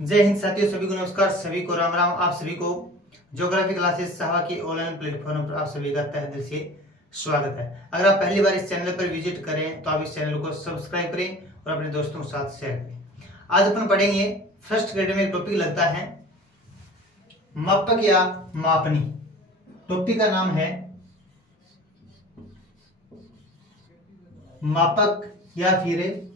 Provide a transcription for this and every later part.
जय हिंद साथियों, सभी को नमस्कार, सभी को राम राम। आप सभी को ज्योग्राफी क्लासेस साहबा के ऑनलाइन प्लेटफॉर्म पर आप सभी का तहे दिल से स्वागत है। अगर आप पहली बार इस चैनल पर विजिट करें तो आप इस चैनल को सब्सक्राइब करें और अपने दोस्तों के साथ शेयर करें। आज अपन पढ़ेंगे फर्स्ट ग्रेड में एक टॉपिक लगता है मापक या मापनी। टॉपिक का नाम है मापक या फिर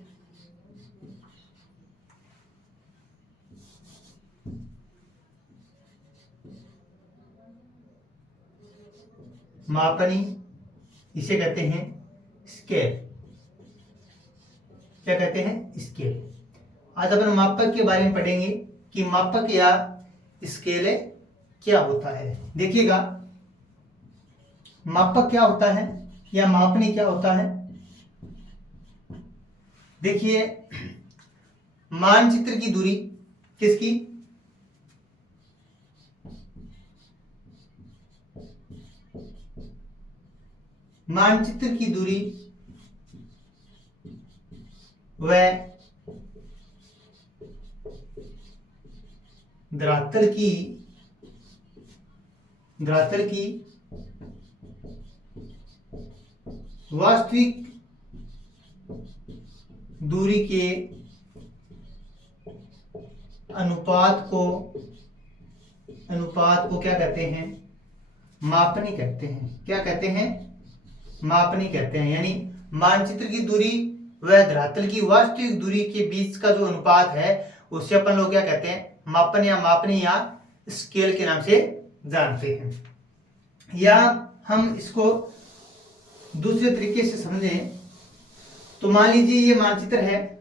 मापनी। इसे कहते हैं स्केल। क्या कहते हैं? स्केल। आज अपन मापक के बारे में पढ़ेंगे कि मापक या स्केल क्या होता है। देखिएगा, मापक क्या होता है या मापनी क्या होता है। देखिए, मानचित्र की दूरी किसकी? मानचित्र की दूरी वह धरातल की वास्तविक दूरी के अनुपात को क्या कहते हैं? मापनी कहते हैं। क्या कहते हैं? मापनी कहते हैं। यानी मानचित्र की दूरी वह धरातल की वास्तविक दूरी के बीच का जो अनुपात है उसे अपन लोग क्या कहते हैं? मापन या मापनी या स्केल के नाम से जानते हैं। या हम इसको दूसरे तरीके से समझें तो मान लीजिए ये मानचित्र है।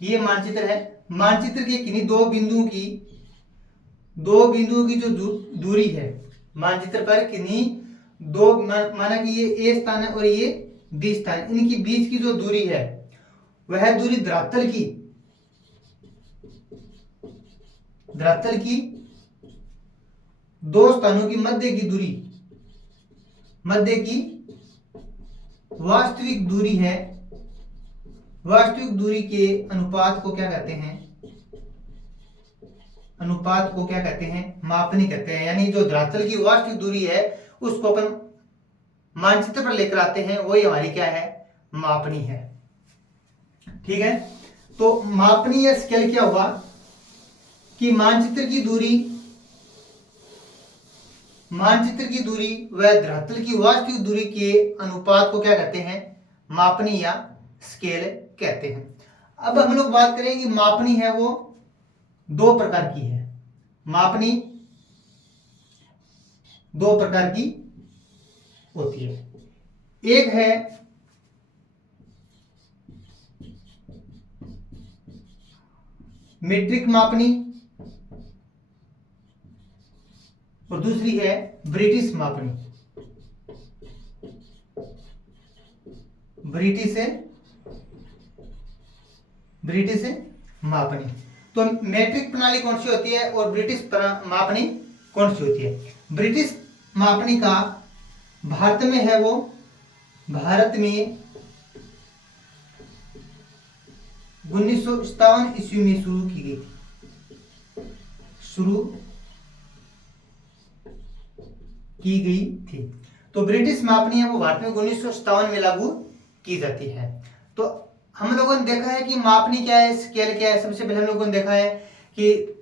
ये मानचित्र है। मानचित्र के किन्हीं दो बिंदुओं की जो दूरी है मानचित्र पर, किन्हीं दो, माना कि ये ए स्थान है और ये बी स्थान, इनकी बीच की जो दूरी है वह दूरी धरातल की दो स्थानों की मध्य की वास्तविक दूरी है। वास्तविक दूरी के अनुपात को क्या कहते हैं? मापनी कहते हैं। यानी जो धरातल की वास्तविक दूरी है उसको अपन मानचित्र पर लेकर आते हैं, वही हमारी क्या है? मापनी है। ठीक है। तो मापनी या स्केल क्या हुआ कि मानचित्र की दूरी वह धरातल की वास्तविक दूरी के अनुपात को क्या कहते हैं? मापनी या स्केल कहते हैं। अब हम लोग बात करें कि मापनी है वो दो प्रकार की है। मापनी दो प्रकार की होती है। एक है मीट्रिक मापनी और दूसरी है ब्रिटिश मापनी। ब्रिटिश मापनी। तो मीट्रिक प्रणाली कौन सी होती है और ब्रिटिश मापनी कौन सी होती है? ब्रिटिश मापनी का भारत में 1957 ईस्वी में शुरू की गई थी। तो ब्रिटिश मापनी है वो भारत में 1957 में लागू की जाती है। तो हम लोगों ने देखा है कि मापनी क्या है, स्केल क्या है। सबसे पहले हम लोगों ने देखा है कि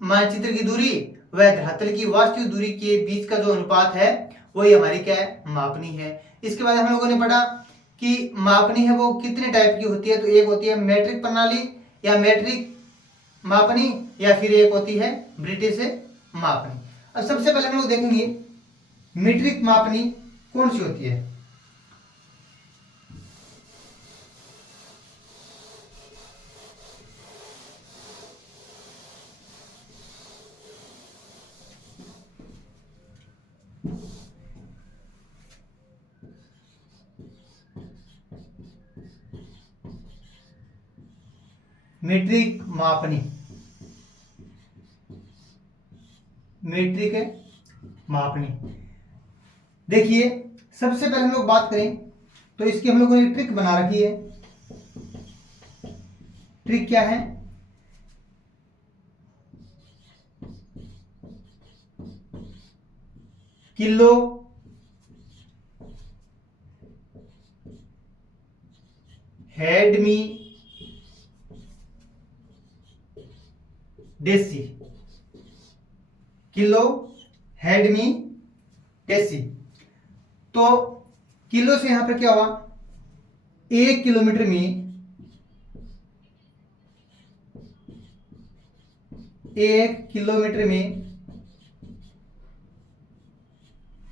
मानचित्र की दूरी वह धरातल की वास्तविक दूरी के बीच का जो अनुपात है वही हमारी क्या है? मापनी है। इसके बाद हम लोगों ने पढ़ा कि मापनी है वो कितने टाइप की होती है। तो एक होती है मीट्रिक प्रणाली या मीट्रिक मापनी, या फिर एक होती है ब्रिटिश मापनी। अब सबसे पहले हम लोग देखेंगे मीट्रिक मापनी कौन सी होती है। मीट्रिक मापनी। देखिए, सबसे पहले हम लोग बात करें तो इसकी हम लोगों ने ट्रिक बना रखी है। ट्रिक क्या है किलो हेडमी डेसी, किलो हेडमी डेसी। तो किलो से यहां पर क्या हुआ, 1 किलोमीटर में 1 किलोमीटर में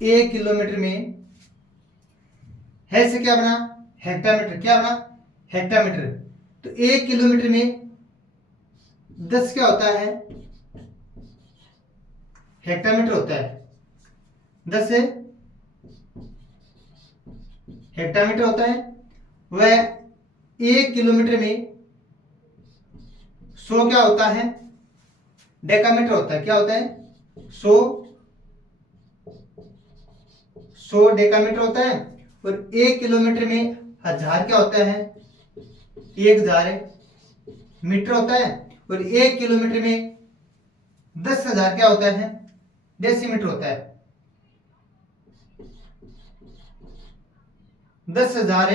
1 किलोमीटर में है से क्या बना, हेक्टामीटर, क्या बना, हेक्टामीटर। तो 1 किलोमीटर में 10 क्या होता है, हेक्टामीटर होता है, 10 से हेक्टामीटर होता है। वह 1 किलोमीटर में 100 क्या होता है, डेकामीटर होता है, क्या होता है, 100 डेकामीटर होता है। और 1 किलोमीटर में 1000 क्या होता है, 1000 मीटर होता है। और 1 किलोमीटर में 10,000 क्या होता है, डेसीमीटर होता है। 10,000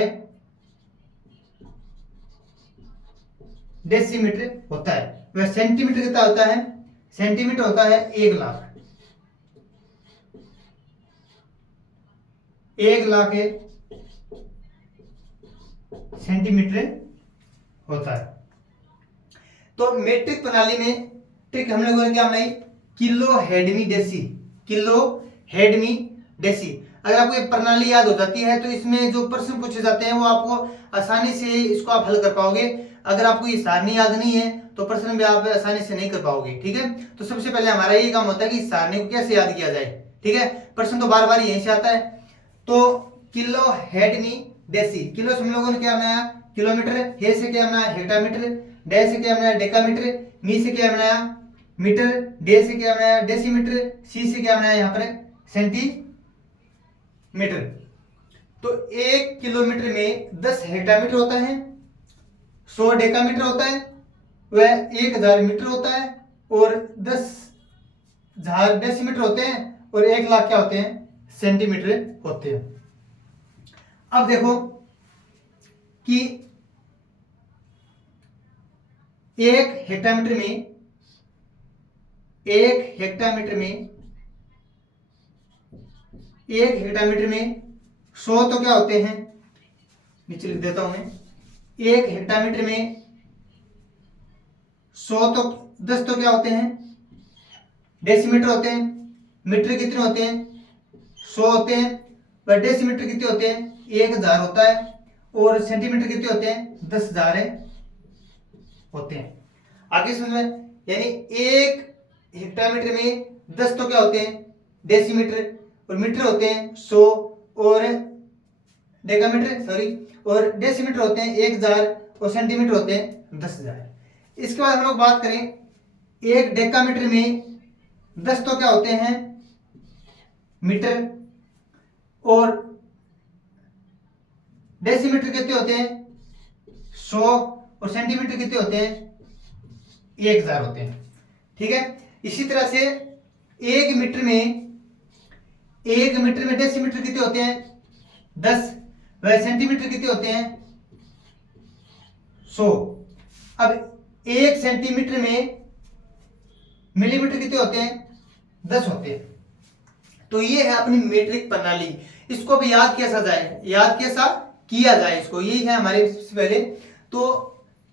डेसीमीटर होता है। वह सेंटीमीटर कितना होता है, सेंटीमीटर होता है 1,00,000, 1,00,000 सेंटीमीटर होता है। तो मीट्रिक प्रणाली में ट्रिक हम लोगों ने क्या बनाई, किलो हेडमी डेसी, किलो हेडमी डेसी। अगर आपको ये प्रणाली याद हो जाती है तो इसमें जो प्रश्न पूछे जाते हैं वो आपको आसानी से इसको आप हल कर पाओगे। अगर आपको ये सारणी याद नहीं है तो प्रश्न भी आप आसानी से नहीं कर पाओगे, ठीक है। तो सबसे पहले हमारा ये काम होता है कि सारणी को कैसे याद किया जाए, ठीक है। प्रश्न तो बार बार यहीं से आता है। तो किलो हेडमी डेसी, किलो से हम लोगों ने क्या बनाया, किलोमीटर, हे से क्या बनाया, हेक्टामीटर, डे से क्या बनाया, डेकामीटर, मी से क्या बनाया, मीटर, डे से क्या बनाया, डेसीमीटर, सी से क्या बनाया यहाँ पर सेंटीमीटर। तो 1 किलोमीटर में 10 हेक्टामीटर होता है, 100 डेकामीटर होता है, वह 1,000 मीटर होता है, और 10,000 डेसीमीटर होते हैं, और 1,00,000 क्या होते हैं, सेंटीमीटर होते हैं। अब देखो कि 1 हेक्टामीटर में 100 तो क्या होते हैं, नीचे लिख देता हूं मैं, 1 हेक्टामीटर में 100 तो 10 तो क्या होते हैं, डेसीमीटर होते हैं। मीटर कितने होते हैं, 100 होते हैं। पर डेसीमीटर कितने होते हैं, 1,000 होता है। और सेंटीमीटर कितने होते हैं, 10,000 होते हैं। आगे समझ में, यानी 1 हेक्टामीटर में 10 तो क्या होते हैं, डेसीमीटर, और मीटर होते हैं 100, और डेकामीटर सॉरी, और डेसीमीटर होते हैं 1,000, और सेंटीमीटर होते हैं 10,000। इसके बाद हम लोग बात करें, 1 डेकामीटर में 10 तो क्या होते हैं, मीटर, और डेसीमीटर कितने होते हैं 100, और सेंटीमीटर कितने होते हैं 1,000 होते हैं, ठीक है। इसी तरह से 1 मीटर में डेसीमीटर कितने होते हैं 10, वह सेंटीमीटर कितने होते हैं 100। अब 1 सेंटीमीटर में मिलीमीटर कितने होते हैं 10 होते हैं। तो ये है अपनी मीट्रिक प्रणाली। इसको भी याद कैसा जाए, याद कैसा किया जाए इसको, यही है हमारे सबसे पहले। तो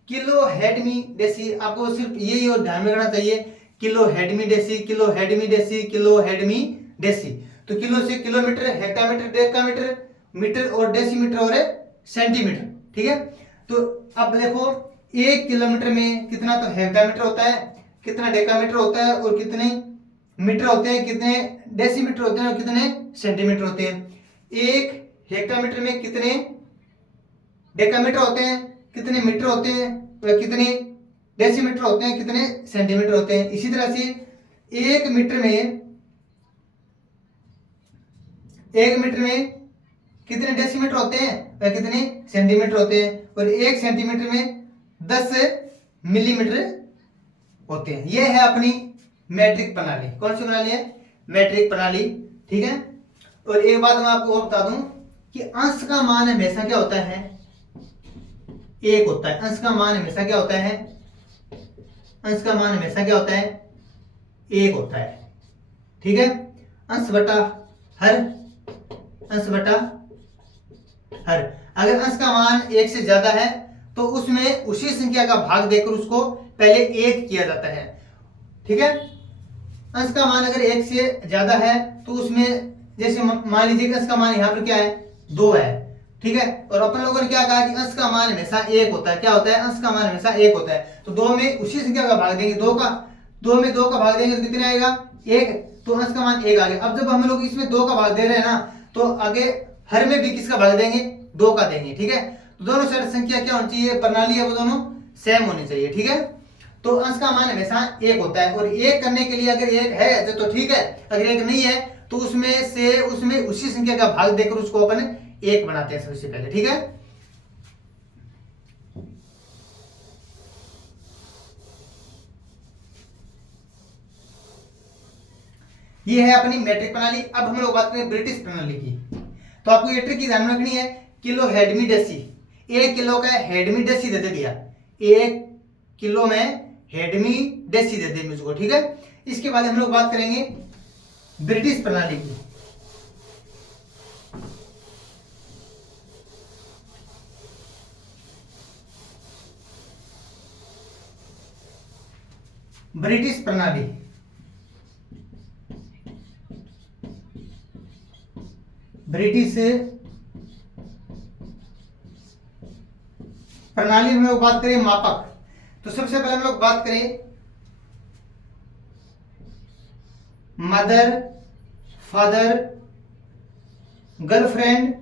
किलो हेडमी डेसी, आपको सिर्फ यही और ध्यान में रखना चाहिए, किलो हेडमी डेसी, किलो हेडमी डेसी, किलो हेडमी डेसी। तो किलो से किलोमीटर, हेक्टामीटर, डेकामीटर, मीटर, और डेसीमीटर, और सेंटीमीटर, ठीक है। तो अब देखो 1 किलोमीटर में कितना तो हेक्टामीटर होता है, कितना डेकामीटर होता है, और कितने मीटर होते हैं, कितने डेसीमीटर होते हैं, और कितने सेंटीमीटर होते हैं। 1 हेक्टामीटर में कितने डेकामीटर होते हैं, कितने मीटर होते हैं, और कितने डेसीमीटर होते हैं, कितने सेंटीमीटर होते हैं। इसी तरह से 1 मीटर में कितने डेसीमीटर होते हैं, और कितने सेंटीमीटर होते हैं, और 1 सेंटीमीटर में 10 मिलीमीटर होते हैं। यह है अपनी मैट्रिक प्रणाली। कौन सी प्रणाली है, मैट्रिक प्रणाली, ठीक है। और एक बात मैं आपको और बता दूं कि अंश का मान हमेशा क्या होता है, एक होता है। अंश का मान हमेशा क्या होता है, अंश का मान हमेशा क्या होता है, एक होता है। ठीक है, अंश बटा हर, अंश बटा हर। अगर अंश का मान एक से ज्यादा है तो उसमें उसी संख्या का भाग देकर उसको पहले एक किया जाता है। ठीक है, अंश का मान अगर एक से ज्यादा है तो उसमें जैसे मान लीजिए अंश का मान यहाँ पर क्या है, 2 है। ठीक है, और अपन लोगों ने क्या कहा कि अंश का मान हमेशा एक होता है। क्या होता है, अंश का मान हमेशा एक होता है। तो 2 में उसी संख्या का भाग देंगे, 2 में 2 का भाग देंगे तो कितने आएगा, 1। तो अंश का मान 1 आ गया। अब जब हम लोग इसमें 2 का भाग दे रहे हैं ना, तो आगे हर में भी किसका भाग देंगे, 2 का देंगे। ठीक है, तो दोनों साइड संख्या क्या होनी चाहिए, प्रणाली है वो दोनों सेम होनी चाहिए। ठीक है, तो अंश का मान हमेशा 1 होता है। और 1 करने के लिए अगर 1 है तो ठीक है, अगर 1 नहीं है तो उसमें उसी संख्या का भाग देकर उसको अपन 1 बनाते हैं सबसे पहले। ठीक है, ये है अपनी मैट्रिक प्रणाली। अब हम लोग बात करें ब्रिटिश प्रणाली की। तो आपको ये ट्रिक की ध्यान रखनी है, किलो हेडमी डेसी, 1 किलो का हेडमी डेसी दे दिया, 1 किलो में हेडमी डेसी दे दे मुझको। ठीक है, इसके बाद हम लोग बात करेंगे ब्रिटिश प्रणाली की। ब्रिटिश प्रणाली, ब्रिटिश प्रणाली में हम लोग बात करें मापक। तो सबसे पहले हम लोग बात करें मदर, फादर, गर्लफ्रेंड,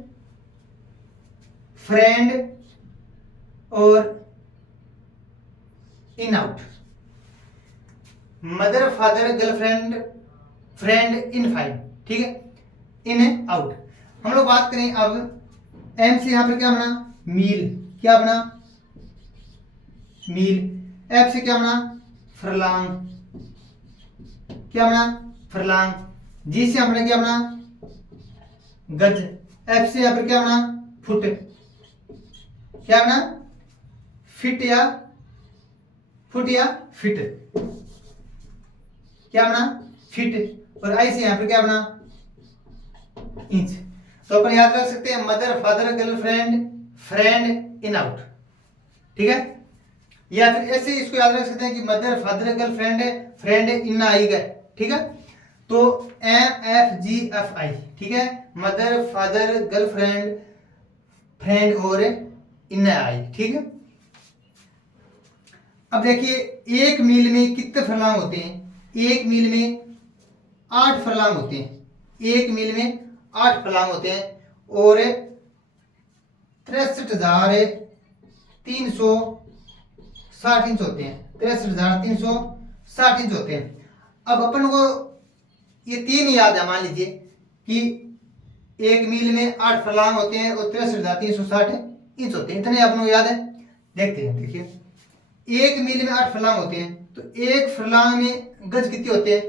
फ्रेंड और in out. Mother, father, girlfriend, friend, in fine. ठीक है, इन आउट। हम लोग बात करें अब एम से, यहां पर क्या बना, मील। क्या बना, मील। एफ से क्या बना, फरलांग। क्या बना, फरलांग। जी से हमने क्या बना, गज। एफ से यहां पर क्या बना, फुट। क्या बना, फिट या फुट या फिट। क्या बना, फिट। और आई से यहां पर क्या बना, इंच। तो अपन याद रख सकते हैं mother, father, girlfriend, friend, in out. ठीक है, या फिर ऐसे इसको याद रख सकते हैं कि mother, father, girlfriend, friend, in I गए। ठीक है, तो M F G F I. ठीक है, मदर, फादर, गर्लफ्रेंड, फ्रेंड और इन आई। ठीक है, अब देखिए 1 मील में कितने फरलांग होते हैं, 1 मील में 8 फरलांग होते हैं। 1 मील में 8 फरलांग होते हैं और 63,360 इंच होते हैं। 63,360 इंच होते हैं। अब अपन को ये 3 याद है, मान लीजिए कि 1 मील में 8 फरलांग होते हैं और 63,360 इंच होते हैं। इतने अपन को याद है। देखते हैं, देखिए 1 मील में 8 फरलांग होते हैं तो 1 फरलांग में गज कितने होते हैं,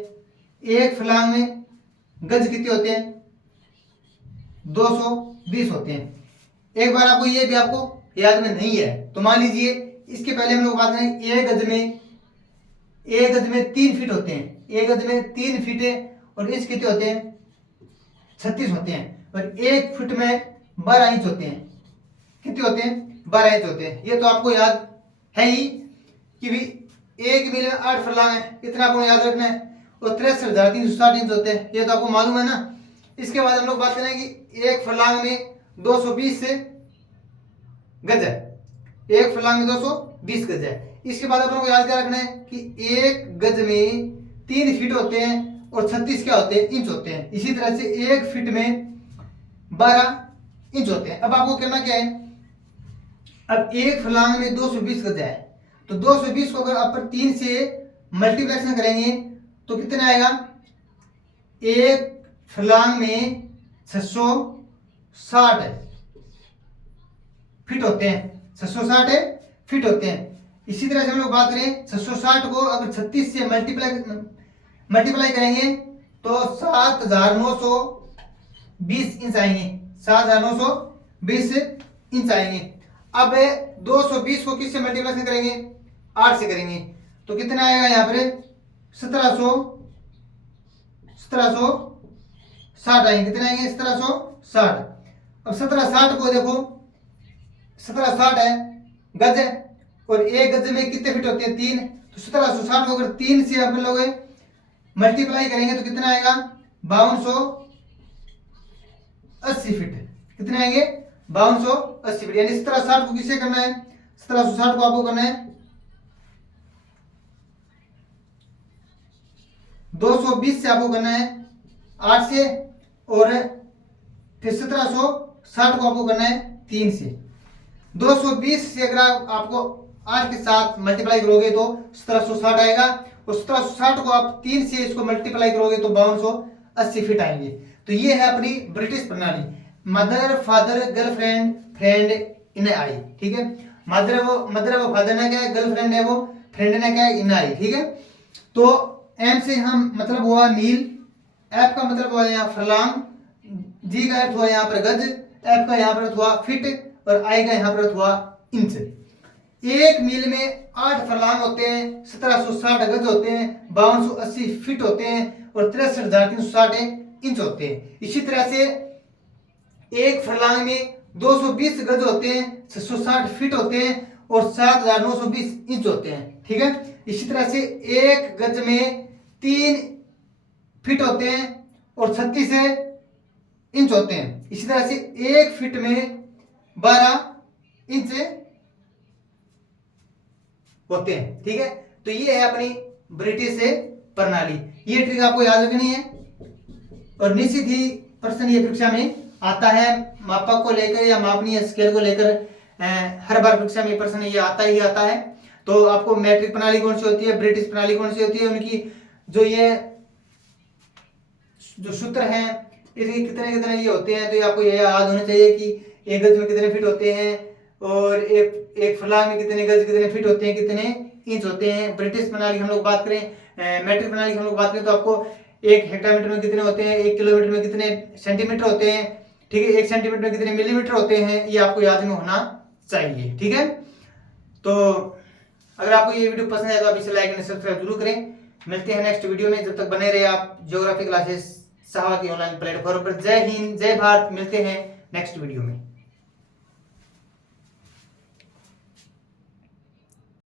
1 फरलांग में गज कितने होते हैं, 220 होते हैं। एक बार आपको ये भी आपको याद में नहीं है तो मान लीजिए इसके पहले हम लोग बात करें, एक गज में 3 फीट होते हैं। एक गज में 3 फीट है और इंच कितने होते हैं, 36 होते हैं। और 1 फुट में 12 इंच होते हैं। कितने होते हैं, 12 इंच होते हैं। ये तो आपको याद है ही कि भी 1 मील में 8 फरलांग है, इतना आपको याद रखना है। और 63,360 इंच होते हैं, ये तो आपको मालूम है ना। इसके बाद हम लोग बात करें कि 1 फरलांग में 220 से गज है, 1 फरलांग में 220 गज है। इसके बाद अपन को याद क्या रखना है कि 1 गज में 3 फीट होते हैं और 36 क्या होते हैं, इंच होते हैं। इसी तरह से 1 फीट में 12 इंच होते हैं। अब आपको करना क्या है, अब 1 फरलांग में 220 गज है तो 220 को अगर आप 3 से मल्टीप्लेक्शन करेंगे तो कितना आएगा, 1 फरलांग में 660 फीट होते हैं, 660 फीट होते हैं। इसी तरह से हम लोग बात करें 660 को अगर 36 से मल्टीप्लाई करेंगे तो 7,900 20 इंच आएंगे, 7,920 इंच आएंगे। अब 220 को किससे मल्टीप्लाई करेंगे, 8 से करेंगे, तो कितना आएगा यहाँ पर 1760 आएंगे। कितने आएंगे 1760। अब 1760 को देखो, 1760 है गज है, और एक गज में कितने फिट होते हैं 3, तो 1760 को अगर 3 से आप लोग मल्टीप्लाई करेंगे तो कितना आएगा 5280 फीट। कितने आएंगे 5280 फीट। यानी 1760 को किससे करना है, 1760 को आपको करना है 220 से आपको करना है 8 से, और फिर 1760 को आपको करना है 3 से। 220 से अगर आपको 8 के साथ मल्टीप्लाई करोगे तो 1760 आएगा, और 1760 को आप 3 से इसको मल्टीप्लाई करोगे तो 5280 फीट आएंगे। तो ये है अपनी ब्रिटिश प्रणाली, mother father girlfriend friend in I. ठीक है, मदर वो फादर ने क्या है, गर्लफ्रेंड है वो, फ्रेंड ने क्या है इन आई। ठीक है, तो एम से हम मतलब हुआ मील, एफ का मतलब हुआ यहाँ फरलांग, जी का अर्थ हुआ यहाँ पर गज, एफ का यहाँ पर अर्थ हुआ फिट, और आई का यहाँ पर अर्थ हुआ इंच। एक मील में 8 फरलांग होते हैं, 1760 गज होते हैं, 5280 फीट होते हैं, और 63,360 इंच होते हैं। इसी तरह से एक फरलांग में 220 गज होते हैं, 660 फीट होते हैं, और 7,920 इंच होते हैं। ठीक है, इसी तरह से एक गज में 3 फीट होते हैं और 36 इंच होते हैं। इसी तरह से एक फीट में 12 इंच होते हैं। ठीक है, तो ये है अपनी ब्रिटिश प्रणाली। ये ट्रिक आपको याद रखनी है, और निश्चित ही प्रश्न ये परीक्षा में आता है, मापक को लेकर या मापनीय स्केल को लेकर हर बार परीक्षा में प्रश्न ये आता ही आता है। तो आपको मैट्रिक प्रणाली कौन सी होती है, ब्रिटिश प्रणाली कौन सी होती है, उनकी जो सूत्र हैं, इसके कितने कितने ये होते हैं, तो ये आपको ये याद होना चाहिए कि एक गज में कितने फीट होते हैं, और एक फरलांग में कितने गज कितने फीट होते हैं, कितने इंच होते हैं। ब्रिटिश प्रणाली हम लोग बात करें, मैट्रिक प्रणाली हम लोग बात करें तो आपको 1 हेक्टामीटर में कितने होते हैं, 1 किलोमीटर में कितने सेंटीमीटर होते हैं। ठीक है, 1 सेंटीमीटर में कितने मिलीमीटर होते हैं, ये आपको याद में होना चाहिए। ठीक है, तो अगर आपको ये वीडियो पसंद है तो आप इसे लाइक एंड सब्सक्राइब जरूर करें। मिलते हैं नेक्स्ट वीडियो में, जब तक बने रहे आप ज्योग्राफी क्लासेस साहवा की ऑनलाइन प्लेटफॉर्म पर। जय हिंद, जय भारत। मिलते हैं नेक्स्ट वीडियो में।